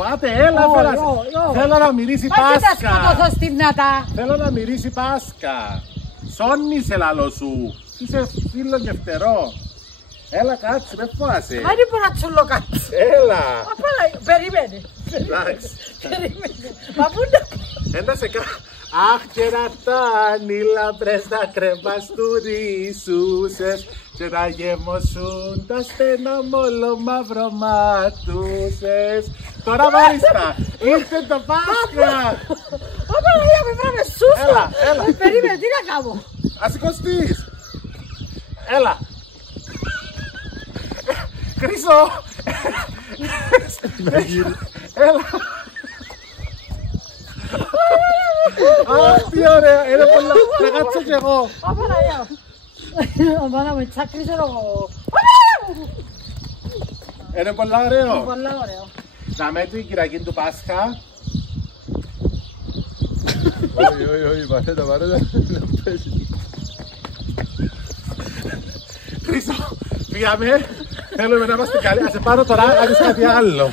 Πάτε, έλα, θέλω να μυρίσει Πάσχα. Σκοτωθώ στην νατά. Θέλω να μυρίσει Πάσχα. Σώνησε λαλό σου. Είσαι φίλο και φτερό. Έλα κάτσε, με φάσε. Αν δεν μπορώ να τσουλώ κάτσε. Έλα. Περίμενε. Εντάξει. Μα πού να... Έντασε κάτω. Αχ και να φτάνει λαμπρές να κρεβαστουρίσουσες και να γεμώσουν τα στένα μόλο μαυρομάτουσες. Τώρα μάλιστα ήρθε το Πάσχα. Απαναγία με βράμε σούστα. Έλα. Περίμενε, τι να κάνω. Ας σηκωστείς. Έλα. Χρήστο. Έλα. Αχ, τι ωραία, είναι πολλά, θα κάτσω κι εγώ. Απαναγία. Απαναγία με τσάκρισε εγώ. Είναι πολλά ωραίο. Πολλά ωραίο. Να με την Κυριακή του Πάσχα. Όχι, παρέτα, να πέσει. Χρήστο, πήγαμε, θέλουμε να είμαστε καλοί, ας σε πάρω τώρα, αν κάτι άλλο.